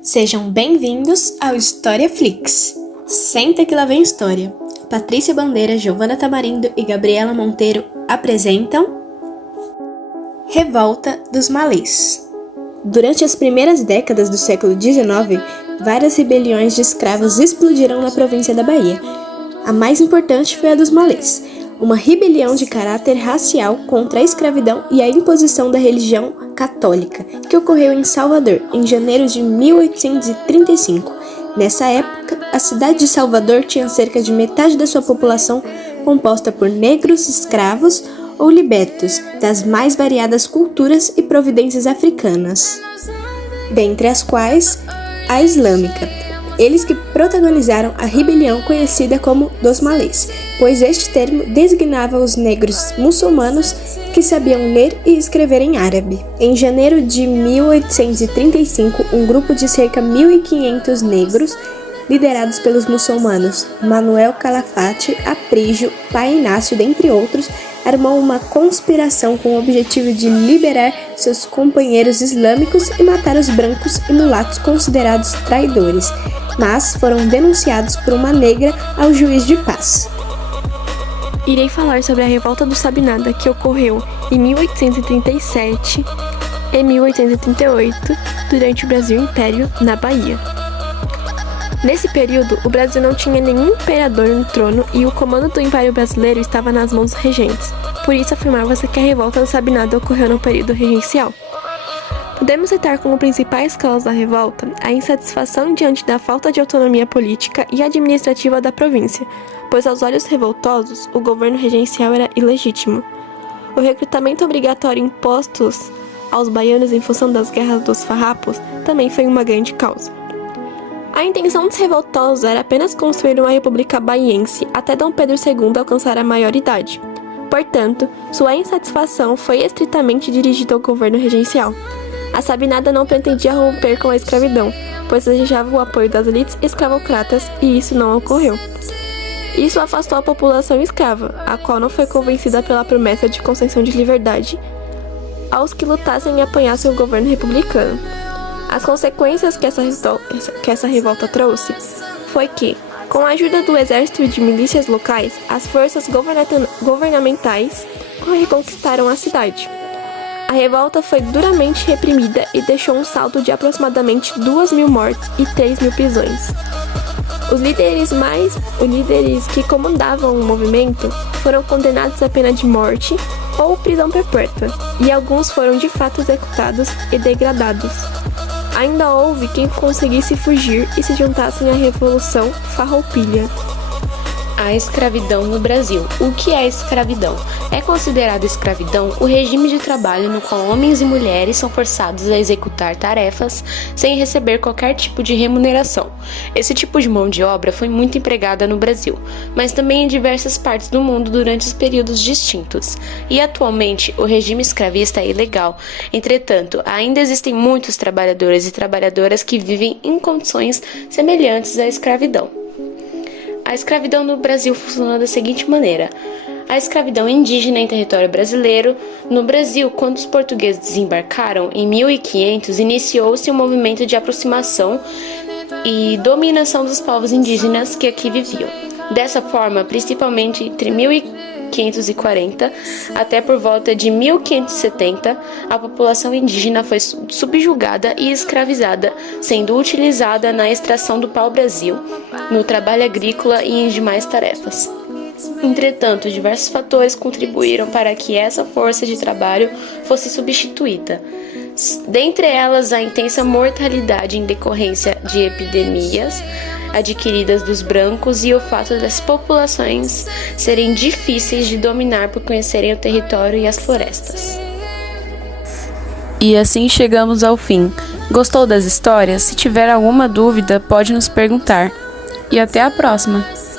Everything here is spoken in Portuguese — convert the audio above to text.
Sejam bem-vindos ao História Flix. Senta que lá vem história. Patrícia Bandeira, Giovana Tamarindo e Gabriela Monteiro apresentam Revolta dos Malês. Durante as primeiras décadas do século XIX, várias rebeliões de escravos explodiram na província da Bahia. A mais importante foi a dos Malês, uma rebelião de caráter racial contra a escravidão e a imposição da religião católica, que ocorreu em Salvador, em janeiro de 1835. Nessa época, a cidade de Salvador tinha cerca de metade da sua população composta por negros escravos ou libertos das mais variadas culturas e providências africanas, dentre as quais a islâmica. Eles que protagonizaram a rebelião conhecida como dos Malês, pois este termo designava os negros muçulmanos que sabiam ler e escrever em árabe. Em janeiro de 1835, um grupo de cerca de 1.500 negros, liderados pelos muçulmanos Manuel Calafate, Aprígio, Pai Inácio, dentre outros, armou uma conspiração com o objetivo de liberar seus companheiros islâmicos e matar os brancos e mulatos considerados traidores, mas foram denunciados por uma negra ao juiz de paz. Irei falar sobre a Revolta do Sabinada, que ocorreu em 1837 e 1838, durante o Brasil Império, na Bahia. Nesse período, o Brasil não tinha nenhum imperador no trono e o comando do Império Brasileiro estava nas mãos dos regentes. Por isso, afirmava-se que a Revolta do Sabinada ocorreu no período regencial. Podemos citar como principais causas da revolta a insatisfação diante da falta de autonomia política e administrativa da província, pois aos olhos revoltosos, o governo regencial era ilegítimo. O recrutamento obrigatório impostos aos baianos em função das guerras dos farrapos também foi uma grande causa. A intenção dos revoltosos era apenas construir uma república baiense até Dom Pedro II alcançar a maioridade. Portanto, sua insatisfação foi estritamente dirigida ao governo regencial. A Sabinada não pretendia romper com a escravidão, pois desejava o apoio das elites escravocratas e isso não ocorreu. Isso afastou a população escrava, a qual não foi convencida pela promessa de concessão de liberdade aos que lutassem e apoiassem o governo republicano. As consequências que essa revolta trouxe foi que, com a ajuda do exército e de milícias locais, as forças governamentais reconquistaram a cidade. A revolta foi duramente reprimida e deixou um saldo de aproximadamente 2.000 mortes e 3.000 prisões. Os líderes que comandavam o movimento foram condenados à pena de morte ou prisão perpétua, e alguns foram de fato executados e degradados. Ainda houve quem conseguisse fugir e se juntassem à Revolução Farroupilha. A escravidão no Brasil. O que é escravidão? É considerada escravidão o regime de trabalho no qual homens e mulheres são forçados a executar tarefas sem receber qualquer tipo de remuneração. Esse tipo de mão de obra foi muito empregada no Brasil, mas também em diversas partes do mundo durante os períodos distintos. E atualmente o regime escravista é ilegal. Entretanto, ainda existem muitos trabalhadores e trabalhadoras que vivem em condições semelhantes à escravidão. A escravidão no Brasil funciona da seguinte maneira. A escravidão indígena em território brasileiro. No Brasil, quando os portugueses desembarcaram, em 1500, iniciou-se um movimento de aproximação e dominação dos povos indígenas que aqui viviam. Dessa forma, principalmente entre 1540 até por volta de 1570, a população indígena foi subjugada e escravizada, sendo utilizada na extração do pau-brasil, no trabalho agrícola e em demais tarefas. Entretanto, diversos fatores contribuíram para que essa força de trabalho fosse substituída. Dentre elas, a intensa mortalidade em decorrência de epidemias adquiridas dos brancos e o fato das populações serem difíceis de dominar por conhecerem o território e as florestas. E assim chegamos ao fim. Gostou das histórias? Se tiver alguma dúvida, pode nos perguntar. E até a próxima!